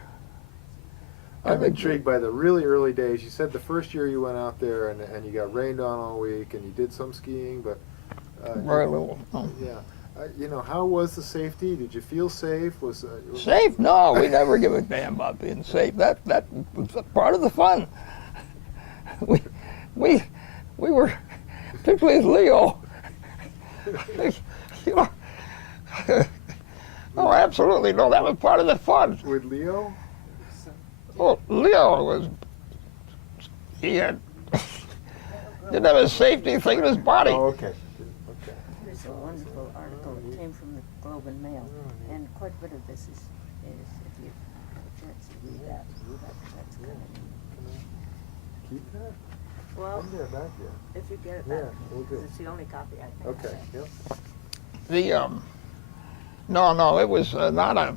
I'm think intrigued by the really early days. You said the first year you went out there and you got rained on all week and you did some skiing, but very little. yeah. You know, how was the safety? Did you feel safe? Safe? No, we never give a damn about being safe. That was part of the fun. We were, particularly with Leo. You know, oh, absolutely no. That was part of the fun. With Leo? Well, Leo didn't have a safety thing in his body. Oh, okay. Okay. There's a wonderful article that came from the Globe and Mail, and quite a bit of this is if you have a chance to read that, that's kind of Keep that? well, I'll get it back here. if you get it Yeah, back, we'll do. it's the only copy I think. Okay. Yep. No, it was not a.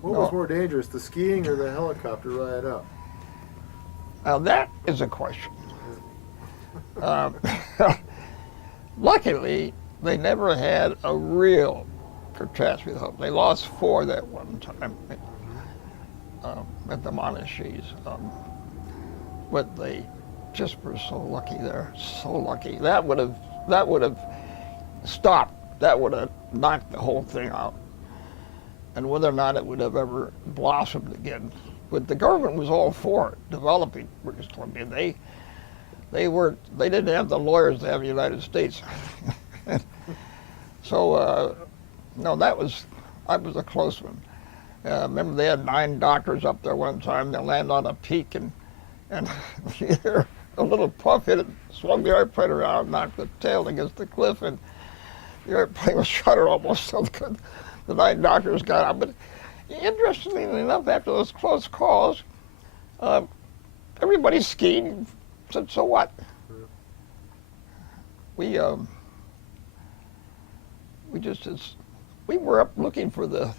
What was more dangerous, the skiing or the helicopter ride up? Now that is a question. Luckily, they never had a real catastrophe. They lost 4 that one time at the Monachies. But they just were so lucky there, so lucky. That would have stopped. That would have knocked the whole thing out. And whether or not it would have ever blossomed again. But the government was all for developing British Columbia. They didn't have the lawyers they have in the United States. So no, that was a close one. Remember they had 9 doctors up there one time. They landed on a peak and a little puff hit it, swung the airplane around, knocked the tail against the cliff, and the airplane was shuttered almost so good. The 9 doctors got out. But interestingly enough, after those close calls, everybody skied and said, so what? We were up looking to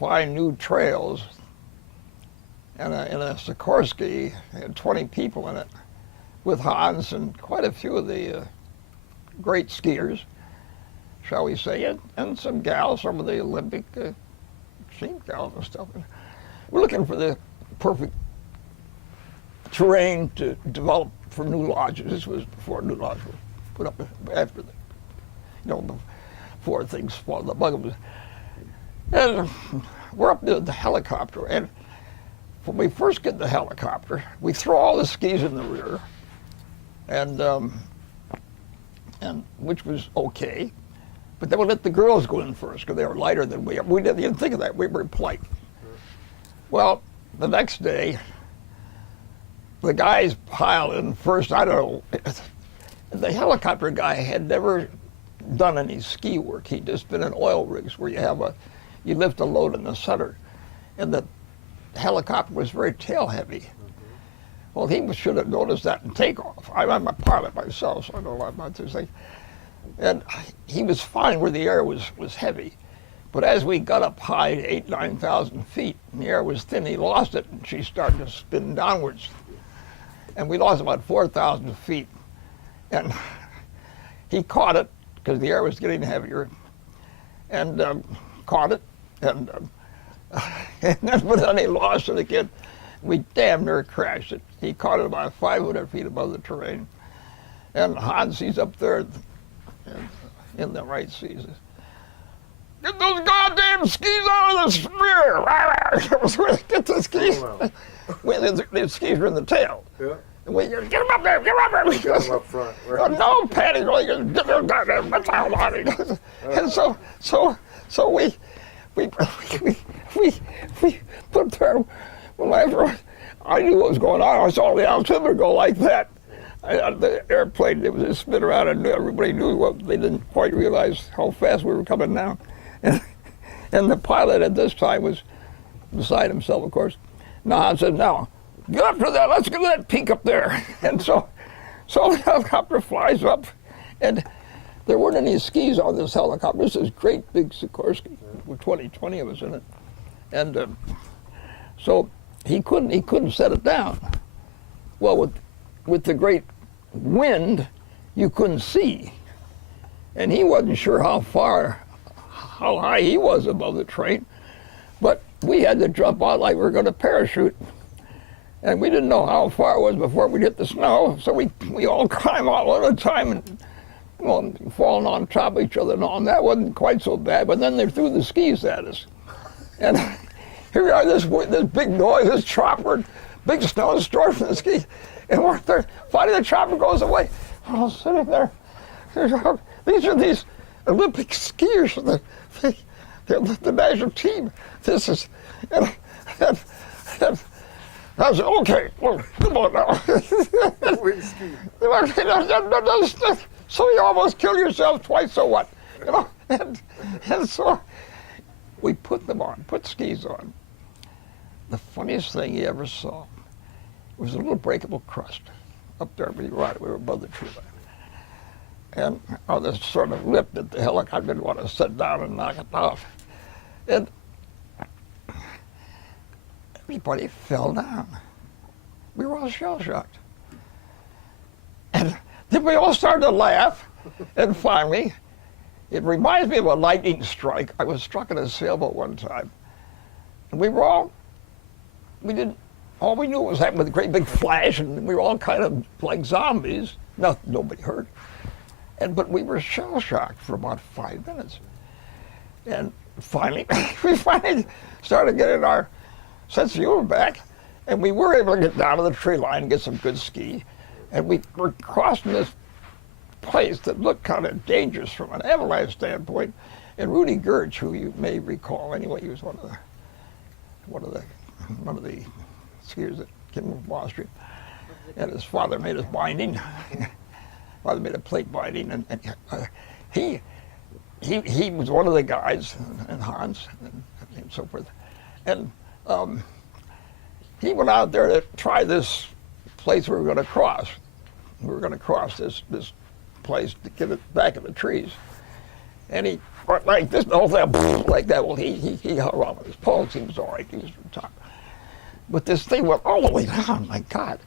find new trails, and in a Sikorsky had 20 people in it, with Hans and quite a few of the great skiers, shall we say, and some gals, some of the Olympic team gals and stuff. And we're looking for the perfect terrain to develop for new lodges. This was before new lodges were put up, after before things spawned the bug. And we're up there with the helicopter, and when we first get the helicopter, we throw all the skis in the rear, and which was okay. But then we let the girls go in first because they were lighter than we are. We didn't even think of that. We were polite. Well, the next day, the guys pile in first. I don't know. The helicopter guy had never done any ski work. He'd just been in oil rigs where you lift a load in the center, and the helicopter was very tail heavy. Well, he should have noticed that in takeoff. I'm a pilot myself, so I know a lot about this thing. And he was fine where the air was heavy. But as we got up high, 8,000, 9,000 feet, and the air was thin, he lost it, and she started to spin downwards. And we lost about 4,000 feet. And he caught it, because the air was getting heavier, and caught it, and then he lost it again. We damn near crashed it. He caught it about 500 feet above the terrain. And Hans, he's up there in the right seas. Get those goddamn skis out of the rear! Get the skis. The skis were in the tail. Yeah. We get them up there, get them up there. Get them up front. Right. No panic, get them goddamn metal on it. And so we put there. Well, after I knew what was going on, I saw the altimeter go like that. The airplane, it was just spin around, and everybody knew they didn't quite realize how fast we were coming down. And the pilot at this time was beside himself, of course. Now I said, now, get up to that, let's get that peak up there. And so the helicopter flies up, and there weren't any skis on this helicopter. This is great big Sikorsky with 20 of us in it. And so he couldn't set it down. Well, with the great wind, you couldn't see. And he wasn't sure how high he was above the train, but we had to jump out like we were going to parachute. And we didn't know how far it was before we'd hit the snow, so we all climbed out one at a time and falling on top of each other and all, and that wasn't quite so bad, but then they threw the skis at us. And here we are, this big noise, this chopper, big snowstorm from the skis, and we're there. Finally the chopper goes away. We're all sitting there. These are these Olympic skiers from the national team. This is, and I said, okay, well, come on now. So you almost kill yourself twice, so what? You know, and so we put them on, put skis on. The funniest thing you ever saw was a little breakable crust up there. We were above the tree line. And on this sort of lip that the helicopter didn't want to sit down and knock it off. And everybody fell down. We were all shell-shocked. And then we all started to laugh, and finally, it reminds me of a lightning strike. I was struck in a sailboat one time, and all we knew was happening with a great big flash, and we were all kind of like zombies. Nobody hurt. But we were shell-shocked for about 5 minutes. And finally, we started getting our sense of humor back, and we were able to get down to the tree line and get some good ski. And we were crossing this place that looked kind of dangerous from an avalanche standpoint. And Rudy Gertz, who you may recall anyway, he was one of the skiers that came from Austria. And his father made his binding. Father made a plate binding, and he was one of the guys, and Hans, and so forth. And he went out there to try this place we were going to cross. We were going to cross this place to get it back in the trees. And he went like this, the whole thing, like that. Well, he hung around with his pulse. He was all right. He was from the top. But this thing went all the way down. My God.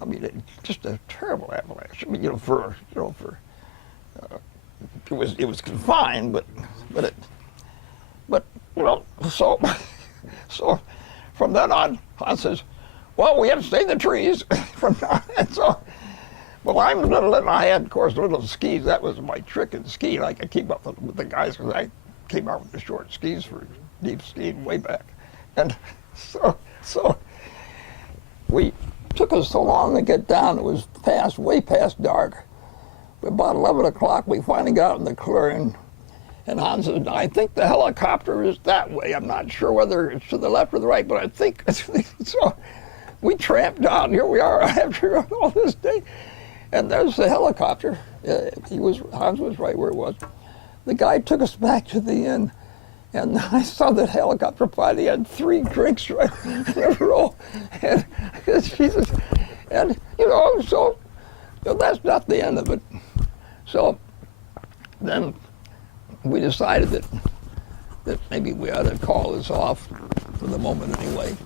I mean, just a terrible avalanche. I mean, it was confined, but so from then on, Hans says, well, we have to stay in the trees from now. And so, well, I'm little, and I had, of course, little skis. That was my trick in skiing. I could keep up with the guys because I came out with the short skis for deep skiing way back. And so we took us so long to get down. It was way past dark. About 11 o'clock, we finally got in the clearing. And Hans says, I think the helicopter is that way. I'm not sure whether it's to the left or the right, but I think so. We tramped down. Here we are after all this day. And there's the helicopter. Hans was right where it was. The guy took us back to the inn. And I saw that helicopter finally had 3 drinks right in a row. And Jesus, and so that's not the end of it. So then we decided that maybe we ought to call this off for the moment anyway.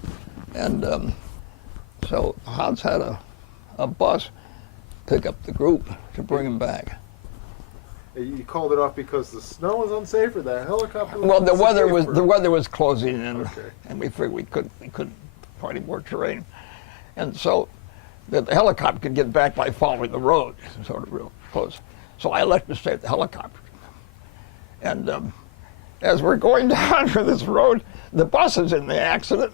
And so Hans had a bus pick up the group to bring him back. You called it off because the snow was unsafe, or the helicopter was Well, the unsafe, weather was closing in, Okay. and we figured we couldn't find any more terrain, and so the helicopter could get back by following the road, sort of real close. So I elected to stay at the helicopter, and as we're going down for this road, the bus is in the accident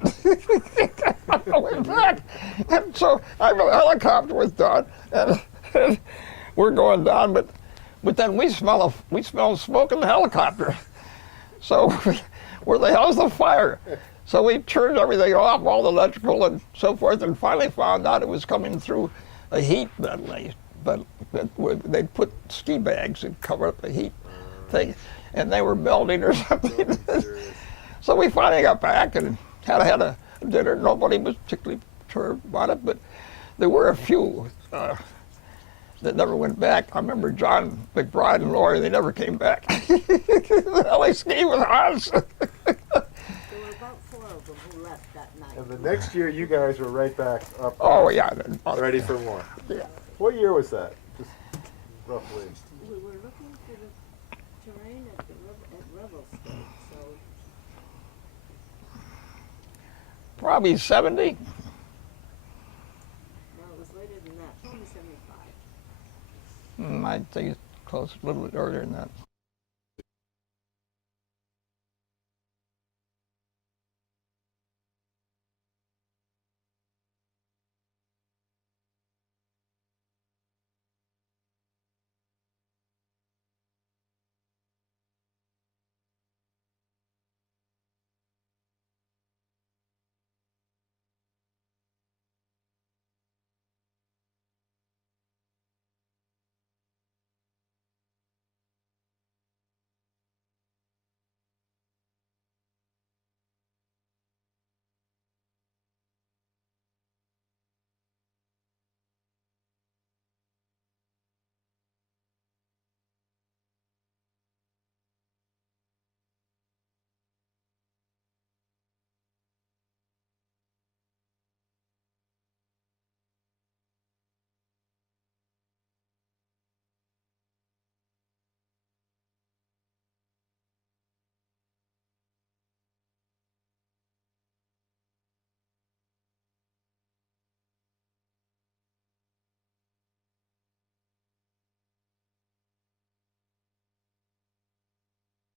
on the way back, and so the helicopter was done, and we're going down, but then we smell smoke in the helicopter. So where the hell's the fire? So we turned everything off, all the electrical and so forth, and finally found out it was coming through a heat ventilation. But they put ski bags and cover up the heat thing, and they were melting or something. So we finally got back and had a dinner. Nobody was particularly perturbed about it, but there were a few that never went back. I remember John McBride and Lori, they never came back. Well, they skied with us. There were about 4 of them who left that night. And the next year, you guys were right back up. Oh, yeah. Ready for more. Yeah. What year was that? Just roughly. We were looking for the terrain at Revelstoke, so Probably 70. no, it was later than that, probably 75. I think it's close, a little bit earlier than that.